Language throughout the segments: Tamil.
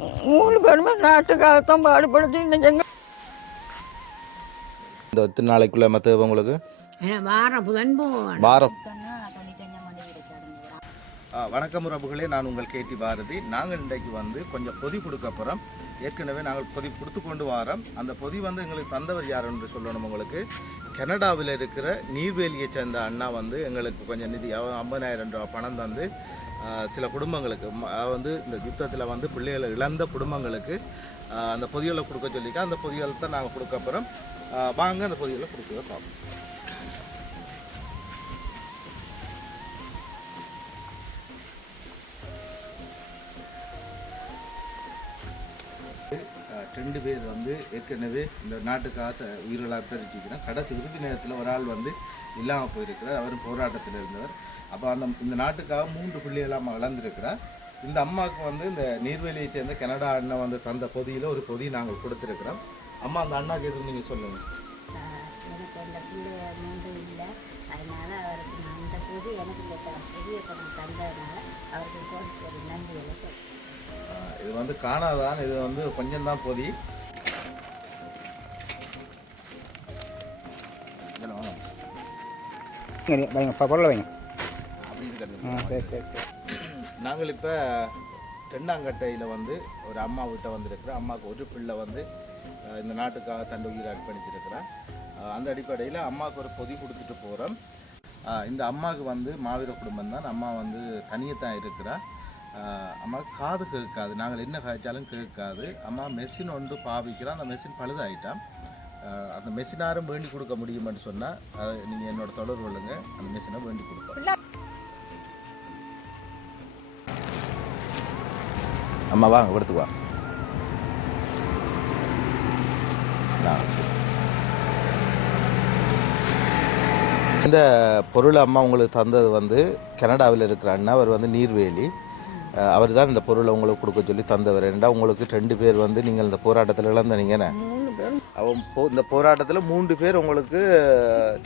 3 பேருமே நாட்டுக்காகத்தான் பாடுபடுத்தி இன்னைக்கு எங்க இந்த எத்தனை நாளைக்குள்ள மற்ற உங்களுக்கு வாரம் புதன் போவான் வாரம். வணக்கம் உறவுகளே, நான் உங்கள் கேடி பாரதி. நாங்கள் இன்றைக்கு வந்து கொஞ்சம் பொதி கொடுக்க போகிறோம். ஏற்கனவே நாங்கள் பொதி கொடுத்து கொண்டு வரோம். அந்த பொதி வந்து எங்களுக்கு தந்தவர் யார் என்று சொல்லணும். உங்களுக்கு கனடாவில் இருக்கிற நீர்வேலியை சேர்ந்த அண்ணா வந்து எங்களுக்கு கொஞ்சம் நிதி 50,000 ரூபா பணம் தந்து சில குடும்பங்களுக்கு வந்து இந்த யுத்தத்தில் வந்து பிள்ளைகளை இழந்த குடும்பங்களுக்கு அந்த பொதிகளை கொடுக்க சொல்லிக்க. அந்த பொதிகளை தான் நாங்கள் கொடுக்க போகிறோம். வாங்க அந்த பொதிகளை கொடுக்க பார்ப்போம். ரெண்டு பேர் வந்து ஏற்கனவே இந்த நாட்டுக்காக உயிர்களாக தெரிஞ்சுக்கிறேன். கடைசி இறுதி நேரத்தில் ஒரு ஆள் வந்து இல்லாமல் போயிருக்கிறார். அவர் போராட்டத்தில் இருந்தவர். அப்போ இந்த நாட்டுக்காக 3 பிள்ளைகளாக வளர்ந்துருக்கிறார். இந்த அம்மாவுக்கு வந்து இந்த நீர்வேலியை சேர்ந்த கனடா அண்ணன் வந்து தந்த பொதியில் ஒரு பொதி நாங்கள் கொடுத்துருக்குறோம். அம்மா, அந்த அண்ணாக்கு எதுவும் நீங்கள் சொல்லுங்கள். எனக்கு அந்த பிள்ளை 3 இல்லை, அதனால் அவருக்கு அந்த பொதி எனக்கு இந்த பெரிய பணம் தந்ததுனால அவருக்கு கோடி நன்றிகளை சொல்லுங்கள். இது வந்து காணாதான், இது வந்து கொஞ்சம் தான் பொதி. நாங்கள் இப்போ தென்னாங்கட்டையில் வந்து ஒரு அம்மா வீட்டை வந்திருக்கிறோம். அம்மாவுக்கு ஒரு பிள்ளை வந்து இந்த நாட்டுக்காக தன் உயிரை அர்ப்பணிச்சிருக்கிறேன். அந்த அடிப்படையில் அம்மாவுக்கு ஒரு பொதி கொடுத்துட்டு போகிறோம். இந்த அம்மாவுக்கு வந்து மாவீர குடும்பம் தான். அம்மா வந்து தனியத்தான் இருக்கிறா. அம்மா காது கேட்காது, நாங்கள் என்ன காய்ச்சாலும் கேட்காது. அம்மா மெஷின் ஒன்று பாவிக்கிறோம். அந்த மெஷின் பழுதாயிட்டான். அந்த மெஷினாரும் வேண்டி கொடுக்க முடியுமென்னு சொன்னால் நீங்கள் என்னோட தொடர்பு கொள்ளுங்க. அந்த மெஷினை வேண்டி கொடுப்போம். அம்மா வாங்க, எடுத்துக்குவா. இந்த பொருளை அம்மா உங்களுக்கு தந்தது வந்து கனடாவில் இருக்கிற அண்ணா. அவர் வந்து நீர்வேலி. அவர் தான் இந்த பொருளை உங்களுக்கு கொடுக்க சொல்லி தந்தவர். ஏண்டா உங்களுக்கு 2 பேர் வந்து நீங்கள் இந்த போராட்டத்தில் இழந்தீங்கன்னு. அவன் இந்த போராட்டத்தில் 3 பேர் உங்களுக்கு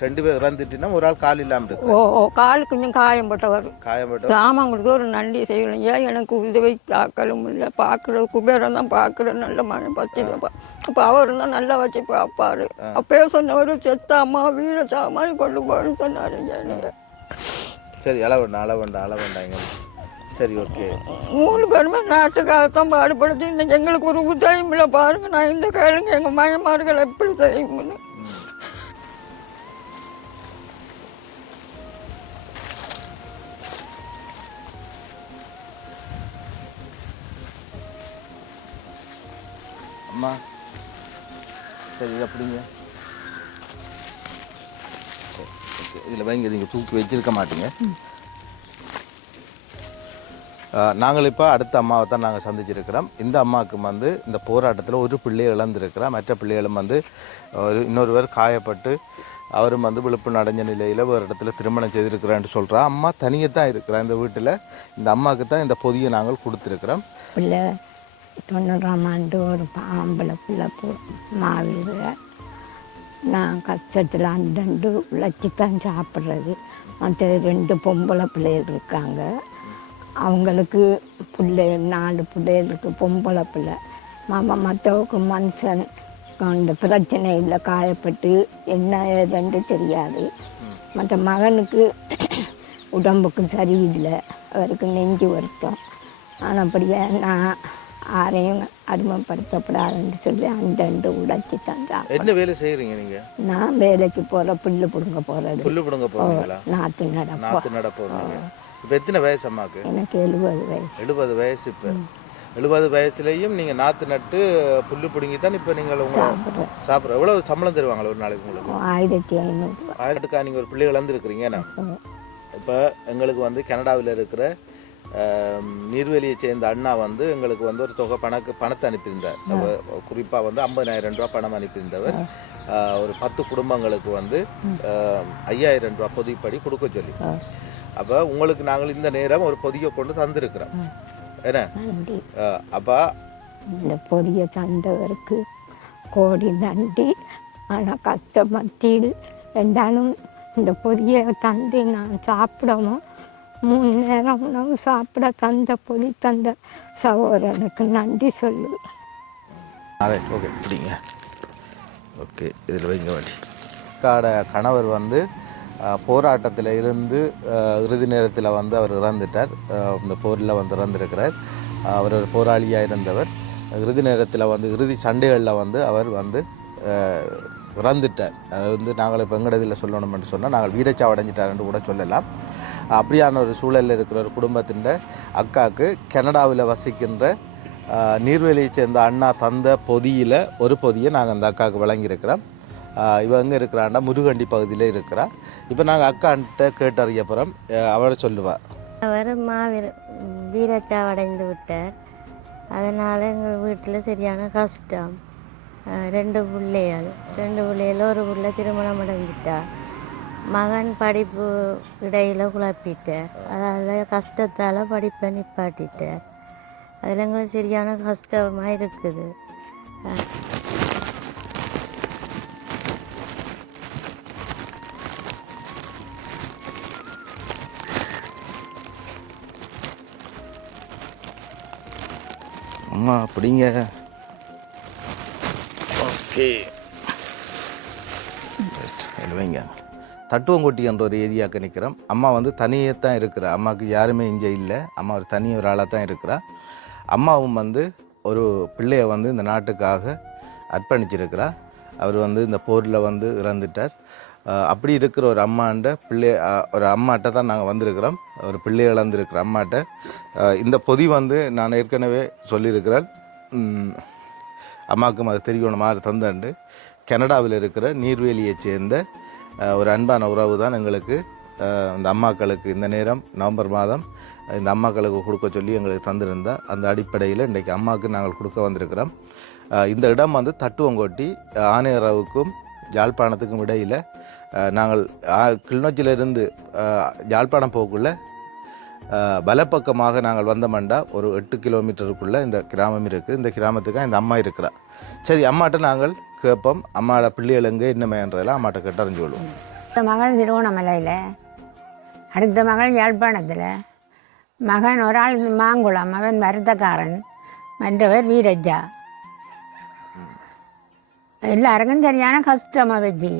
2 பேர் இறந்துட்டுன்னா ஒரு ஆள் கால் இல்லாமல் இருக்கு. கால் கொஞ்சம் காயப்பட்டவர். ஆமாங்களுக்கு ஒரு நன்றி செய்யணும். ஏன் எனக்கு உதவி பார்க்கலும் இல்லை, பார்க்குற குபேரம் தான் பார்க்குற நல்ல மழை பற்றி. அப்போ அவர் தான் நல்லா வச்சு பார்ப்பாரு. அப்பயே சொன்னவர் செத்த அம்மா வீர மாதிரி கொண்டு போகணும்னு சொன்னார். சரி, அளவண்டாங்க. சரி, ஓகே. 3 பேருமே நாட்டுக்காகத்தான் பாடுபடுத்தி இன்னைக்கு எங்களுக்கு ஒரு உதவியும் இல்லை. பாருங்க, நான் இந்த கேளுங்க எங்கள் மயமார்கள் எப்படி செய்யும்னு. அம்மா சரி, அப்படிங்க. இதில் வைங்க, நீங்கள் தூக்கி வச்சிருக்க மாட்டீங்க. நாங்கள் இப்போ அடுத்த அம்மாவை தான் நாங்கள் சந்திச்சிருக்கிறோம். இந்த அம்மாவுக்கு வந்து இந்த போராட்டத்தில் ஒரு பிள்ளையை இழந்திருக்கிறோம். மற்ற பிள்ளைகளும் வந்து இன்னொருவர் காயப்பட்டு அவரும் வந்து விழுப்புண் அடைஞ்ச நிலையில் ஒரு இடத்துல திருமணம் செய்திருக்கிறான்னு சொல்கிறா. அம்மா தனியாக தான் இருக்கிறா இந்த வீட்டில். இந்த அம்மாவுக்கு தான் இந்த பொதியை நாங்கள் கொடுத்துருக்குறோம். பிள்ளை 90ஆம் ஆண்டு ஒரு ஆம்பளை பிள்ளை மாவீர. நான் கஷ்டத்தில் 2 உழைச்சி தான் சாப்பிட்றது. மற்ற 2 பொம்பளை பிள்ளைகள் இருக்காங்க. அவங்களுக்கு பிள்ளை 4 பிள்ளைகளுக்கு பொம்பளை பிள்ளை. மற்றவருக்கு மனுஷன் அந்த பிரச்சனை இல்லை, காயப்பட்டு என்ன ஏதுன்னு தெரியாது. மற்ற மகனுக்கு உடம்புக்கு சரியில்லை, அவருக்கு நெஞ்சு வருத்தம். ஆனப்படியே நான் யாரையும் அடிமைப்படுத்தப்படாதுன்னு சொல்லி 2 உடைச்சி தந்தான். என்ன வேலை செய்கிறீங்க நீங்கள்? நான் வேலைக்கு போகிற புல்லு பிடுங்க போகிறது. புல்லு பிடுங்க போகிறீங்களா? நாற்று நடப்போம். இப்போ எத்தனை வயசு அம்மாவுக்கு? எனக்கு 70 வயசு. 70 வயசு. இப்போ 70 வயசுலேயும் நீங்கள் நாற்று நட்டு புல்லு பிடுங்கி தான் இப்போ நீங்கள் உங்களை சாப்பிட்ற. எவ்வளோ சம்பளம் தருவாங்களா ஒரு நாளைக்கு உங்களுக்கு? 1500. 1000க்கா நீங்கள் ஒரு பிள்ளைகள் வந்திருக்கிறீங்க. இப்போ எங்களுக்கு வந்து கனடாவில் இருக்கிற நீர்வேலியை சேர்ந்த அண்ணா வந்து எங்களுக்கு வந்து ஒரு தொகை பணத்தை அனுப்பியிருந்தார். குறிப்பாக வந்து 50,000 ரூபா பணம் அனுப்பியிருந்தவர். ஒரு 10 குடும்பங்களுக்கு வந்து 5,000 ரூபா பொதிப்படி கொடுக்க சொல்லி. அப்போ உங்களுக்கு நாங்கள் இந்த நேரம் ஒரு பொதியை கொண்டு தந்திருக்கிறோம். என்ன அப்போ இந்த பொதியை தந்தவருக்கு கோடி நன்றி. ஆனால் கஷ்டமத்தியில் இருந்தாலும் இந்த பொதியை தந்து நான் சாப்பிடவும் 3 நேரம் உணவு சாப்பிட தந்த பொதி தந்த சகோதரனுக்கு நன்றி சொல்லுவேன். ஓகே பிடிங்க. ஓகே இதில் வைங்க வண்டி. அக்காட கணவர் வந்து போராட்டத்தில் இருந்து இறுதி நேரத்தில் வந்து அவர் இறந்துட்டார். இந்த போரில் வந்து இறந்துருக்கிறார். அவர் ஒரு போராளியாக இருந்தவர். இறுதி நேரத்தில் வந்து இறுதி சண்டைகளில் வந்து அவர் வந்து இறந்துட்டார். அது வந்து நாங்கள் இப்போ எங்கடதில் சொல்லணும்னு சொன்னால் நாங்கள் வீரச்சாவு அடைஞ்சிட்டார்ன்னு கூட சொல்லலாம். அப்படியான ஒரு சூழலில் இருக்கிற ஒரு குடும்பத்தின் அக்காவுக்கு கனடாவில் வசிக்கின்ற நீர்வேலியை சேர்ந்த அண்ணா தந்த பொதியில் ஒரு பொதியை நாங்கள் அந்த அக்காவுக்கு வழங்கியிருக்கிறோம். இவ எங்கே இருக்கிறான்னா முருகண்டி பகுதியில் இருக்கிறா. இப்போ நாங்கள் அக்கான்ட்ட கேட்டறியப்புறம் அவரை சொல்லுவாள். அவர் வீரச்சாவடைந்து விட்டார். அதனால் எங்கள் வீட்டில் சரியான கஷ்டம். 2 பிள்ளைகள் ஒரு பிள்ளை திருமணம் அடைஞ்சிட்டா. மகன் படிப்பு இடையில் குழப்பிட்டார். அதால் கஷ்டத்தால் படிப்பை நிப்பாட்டிட்டார். அதில் எங்களுக்கு சரியான கஷ்டமாக இருக்குது. அம்மா அப்படிங்க. ஓகே வைங்க. தட்டுவங்கோட்டி என்ற ஒரு ஏரியாவுக்கு நிற்கிறோம். அம்மா வந்து தனியே தான் இருக்கிறா. அம்மாவுக்கு யாருமே இங்கே இல்லை. அம்மா ஒரு தனி ஒரு ஆளாக தான் இருக்கிறா. அம்மாவும் வந்து ஒரு பிள்ளையை வந்து இந்த நாட்டுக்காக அர்ப்பணிச்சிருக்கிறா. அவர் வந்து இந்த போரில் வந்து இறந்துட்டார். அப்படி இருக்கிற ஒரு அம்மாண்ட ஒரு அம்மாட்ட தான் நாங்கள் வந்திருக்கிறோம். ஒரு பிள்ளை இழந்திருக்கிற அம்மாட்ட இந்த பொதி வந்து நான் ஏற்கனவே சொல்லியிருக்கிறேன். அம்மாவுக்கும் அது தெரியணும் மாதிரி தந்தாண்டு கனடாவில் இருக்கிற நீர்வேலியை சேர்ந்த ஒரு அன்பான உறவு தான் எங்களுக்கு இந்த அம்மாக்களுக்கு இந்த நேரம் நவம்பர் மாதம் இந்த அம்மாக்களுக்கு கொடுக்க சொல்லி எங்களுக்கு தந்திருந்தால் அந்த அடிப்படையில் இன்றைக்கு அம்மாவுக்கு நாங்கள் கொடுக்க வந்திருக்கிறோம். இந்த இடம் வந்து தட்டுவங்கோட்டி ஆனையரவுக்கும் யாழ்ப்பாணத்துக்கும் இடையில் நாங்கள் கிளிநொச்சியிலிருந்து யாழ்ப்பாணம் போகக்குள்ள வலப்பக்கமாக நாங்கள் வந்தோம்னா ஒரு 8 கிலோமீட்டருக்குள்ளே இந்த கிராமம் இருக்குது. இந்த கிராமத்துக்கு இந்த அம்மா இருக்கிறா. சரி, அம்மாட்ட நாங்கள் கேட்போம். அம்மாவோட பிள்ளைகள் எங்கே இன்னமேன்றதெல்லாம் அம்மாட்ட கேட்டு அறிஞ்சு கொள்வோம். மகள் திருவண்ணாமலையில், அடுத்த மகள் யாழ்ப்பாணத்தில், மகன் ஒரு ஆள் மாங்குளம், அவன் மருந்தக்காரன், மற்றவர் வீரஜா. எல்லாருக்கும் சரியான கஷ்டம். அவைக்கு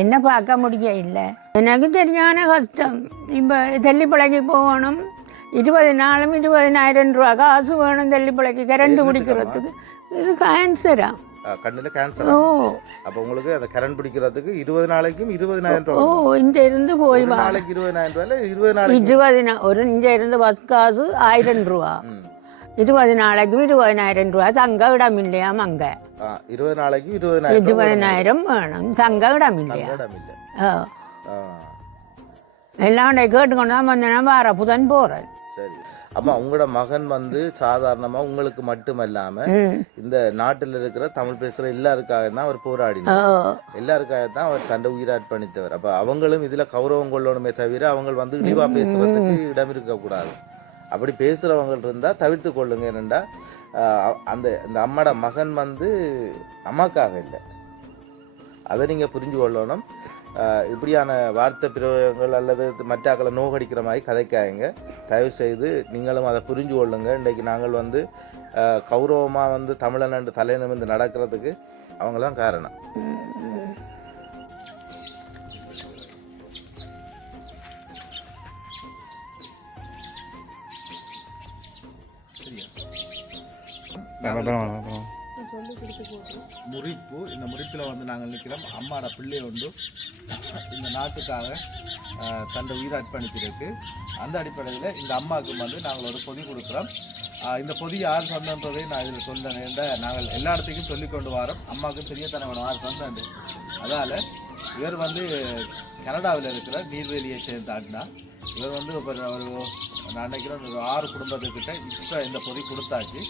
என்ன பார்க்க முடிய இல்லை. எனக்கு சரியான கஷ்டம். இப்போ தெல்லிப்பளைக்கு போகணும். 20 நாளும் 20,000 ரூபா காசு வேணும். தெல்லிப்பளைக்கு கரண்ட் பிடிக்கிறதுக்கு. இது கேன்சரா? கண்ணில் கேன்சர். ஓ, அப்போ உங்களுக்கு அந்த கரண்ட் பிடிக்கிறதுக்கு 20 நாளைக்கும் 20,000 ரூபா. ஓ, இங்கே இருந்து போய் நாளைக்கு 20,000 ரூபாயில் 20 நாளைக்கு 20 ஒரு இங்கே இருந்து பஸ் காசு 1000 ரூபா. 20 நாளைக்கும் 20,000 ரூபா. தங்க இடம் இல்லையாம் அங்கே. 20 நாளைக்கு 20,000 வேணும். தங்க இடம் இல்லையா? எல்லாம் கேட்டுக்கொண்டு தான் வந்தேன். வார புதன் போகிறேன். சரி அம்மா, உங்களோட மகன் வந்து சாதாரணமாக உங்களுக்கு மட்டுமல்லாமல் இந்த நாட்டில் இருக்கிற தமிழ் பேசுகிற எல்லாருக்காக தான் அவர் போராடினார். எல்லாருக்காக தான் அவர் தன்னை உயிராட்பணித்தவர். அப்போ அவங்களும் இதில் கௌரவம் கொள்ளணுமே தவிர அவங்க வந்து இழிவாக பேசுகிறதுக்கு இடம் இருக்கக்கூடாது. அப்படி பேசுகிறவங்க இருந்தால் தவிர்த்து கொள்ளுங்க. என்னென்னா இந்த அம்மாட மகன் வந்து அம்மாக்காக இல்லை, அதை நீங்கள் புரிஞ்சு கொள்ளணும். இப்படியான வார்த்தை பிரயோகங்கள் அல்லது மற்றாக்களை நோகடிக்கிற மாதிரி கதைக்காயங்க. தயவு செய்து நீங்களும் அதை புரிஞ்சு கொள்ளுங்க. இன்றைக்கு நாங்கள் வந்து கௌரவமாக வந்து தமிழன் தலைநிமிர்ந்து நடக்கிறதுக்கு அவங்க தான் காரணம். முறிப்பு, இந்த முறிப்பில் வந்து நாங்கள் நிற்கிறோம். அம்மாட பிள்ளை ஒன்று இந்த நாட்டுக்காக தன்னை உயிரை அர்ப்பணித்திருக்கு. அந்த அடிப்படையில் இந்த அம்மாவுக்கு வந்து நாங்கள் ஒரு பொதி கொடுக்குறோம். இந்த பொதி யார் தந்தன்றதை நான் இதில் சொல்ல நாங்கள் எல்லா இடத்துக்கும் சொல்லிக்கொண்டு வரோம். அம்மாவுக்கு தெரியத்தனவன் யார் தந்தாண்டு. அதால் இவர் வந்து கனடாவில் இருக்கிற நீர்வேலியை சேர்ந்த அண்ணா. இவர் வந்து இப்போ நான் நினைக்கிறேன் ஒரு 6 குடும்பத்துக்கிட்ட இப்போ இந்த பொதி கொடுத்தாச்சு.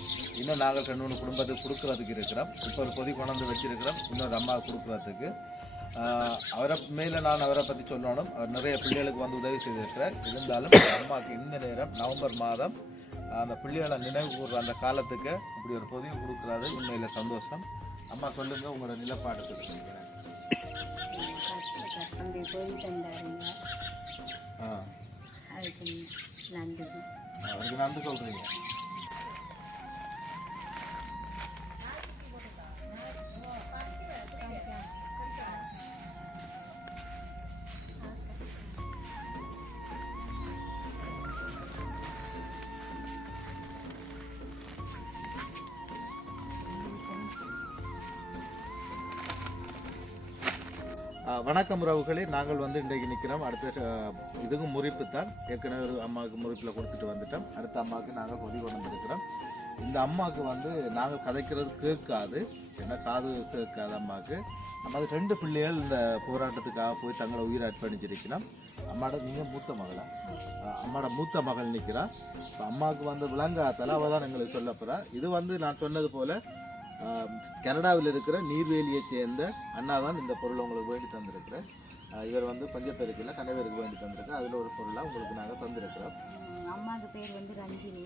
இன்னும் நாங்கள் 2-3 குடும்பத்துக்கு கொடுக்குறதுக்கு இருக்கிறோம். இப்போ ஒரு பொதி கொண்டாந்து வச்சிருக்கிறோம் இன்னொரு அம்மாவுக்கு கொடுக்குறதுக்கு. அவரை மேலே நான் அவரை பற்றி சொல்லணும். அவர் நிறைய பிள்ளைகளுக்கு வந்து உதவி செய்திருக்கிறார். இருந்தாலும் அம்மாவுக்கு இந்த நேரம் நவம்பர் மாதம் அந்த பிள்ளைகளை நினைவு கூறுற அந்த காலத்துக்கு இப்படி ஒரு பொதி கொடுக்குறாரு. உண்மையில் சந்தோஷம். அம்மா சொல்லுங்கள் உங்களோட நிலப்பாடு சொல்லுங்கள். அதுக்கு நன்றி. அதுக்கு நன்றி சொல்கிறீங்க. வணக்கம் உறவுகளே, நாங்கள் வந்து இன்றைக்கு நிற்கிறோம். அடுத்த இதுக்கும் முறிப்பு தான். ஏற்கனவே ஒரு அம்மாவுக்கு முறிப்பில் கொடுத்துட்டு வந்துட்டோம். அடுத்த அம்மாவுக்கு நாங்கள் பொதி கொண்டு வந்திருக்கிறோம். இந்த அம்மாவுக்கு வந்து நாங்கள் கதைக்கிறது கேட்காது, என்ன காது கேட்காது அம்மாவுக்கு. அம்மாவுக்கு 2 பிள்ளைகள் இந்த போராட்டத்துக்காக போய் தங்களை உயிரை அர்ப்பணிச்சிருக்கிறோம். அம்மாவோட நீங்கள் மூத்த மகளா? அம்மாவோட மூத்த மகள் நிற்கிறா. இப்போ அம்மாவுக்கு வந்து விளங்காத்தால அவள் தான் எங்களுக்கு சொல்ல போகிறா. இது வந்து நான் சொன்னது போல் கனடாவில் இருக்கிற நீர்வேலியை சேர்ந்த அண்ணா தான் இந்த பொருளை உங்களுக்கு வேண்டி தந்திருக்கிறேன். இவர் வந்து பஞ்சப்பேருக்கு இல்லை கனவேருக்கு வேண்டி தந்திருக்கிறேன். அதில் ஒரு பொருளாக உங்களுக்கு நாங்கள் தந்திருக்கிறோம். அம்மாவுக்கு பேர் வந்து ரஞ்சினி.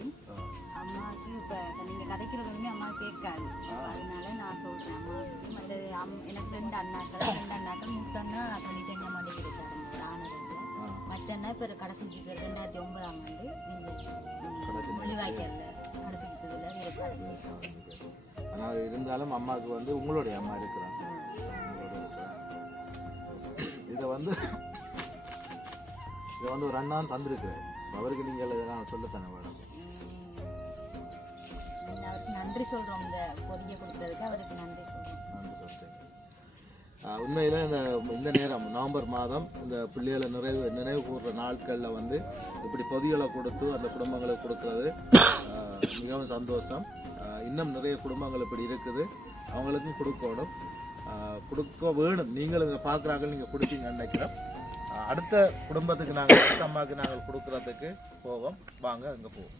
அம்மாவுக்கு இப்போ நீங்கள் கதைக்கிறது வந்து அம்மாவுக்கு கேட்காது, அதனால நான் சொல்கிறேன். அம்மாவுக்கு மற்ற எனக்கு 2 அண்ணாக்கள் மூத்த அண்ணா 95ஆம் ஆண்டு இருக்காரு ஆனரத்தில். மற்ற அண்ணா இப்போ கடைசி 2009ஆம் ஆண்டு இந்த முள்ளிவாய்க்காலில் கடைசி கிட்டதில் இருக்காரு. ஆனால் இருந்தாலும் அம்மாவுக்கு வந்து உங்களுடைய அம்மா இருக்கிறாங்க. இதை வந்து ஒரு அண்ணா தந்திருக்கிறார். அவருக்கு நீங்கள் நான் சொல்லத்தானே மேடம். அவருக்கு நன்றி சொல்கிறோம். இந்த பொதியை கொடுத்ததுக்கு அவருக்கு நன்றி சொல்கிறோம். உண்மையில் இந்த நேரம் நவம்பர் மாதம் இந்த பிள்ளைகளை நினைவு கூறுற நாட்களில் வந்து இப்படி பொதிகளை கொடுத்து அந்த குடும்பங்களுக்கு கொடுக்கறது மிகவும் சந்தோஷம். இன்னும் நிறைய குடும்பங்கள் இப்படி இருக்குது, அவங்களுக்கும் கொடுக்கணும், கொடுக்க வேணும். நீங்களும் இங்கே பார்க்குறாங்க, நீங்கள் கொடுப்பீங்கன்னு நினைக்கிறோம். அடுத்த குடும்பத்துக்கு நாங்கள் அடுத்த அம்மாவுக்கு நாங்கள் கொடுக்குறதுக்கு போவோம். வாங்க அங்கே போவோம்.